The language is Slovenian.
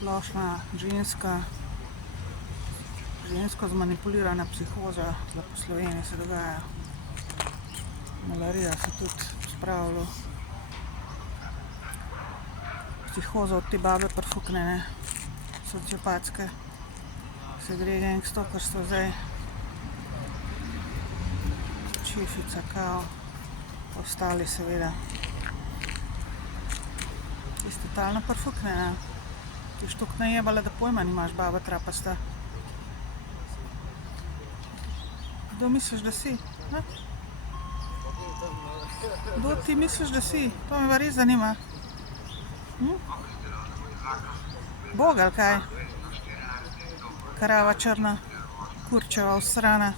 splošna žensko zmanipulirana psihoza, da po Sloveniji se dogaja. Malarija se tudi spravilo. Psihoza od te babe prfukne, ne, sociopatske. Se gre gangstokerstvo zdaj. Čifica kao, ostali seveda. Ti si totalno prfukne, ne. Ti si toliko najebala, da pojma nimaš, baba trapasta. Kdo misliš, da si? Ne? Kdo ti misliš, da si? To me pa res zanima. Bog ali kaj? Krava črna, kurčeva, usrana.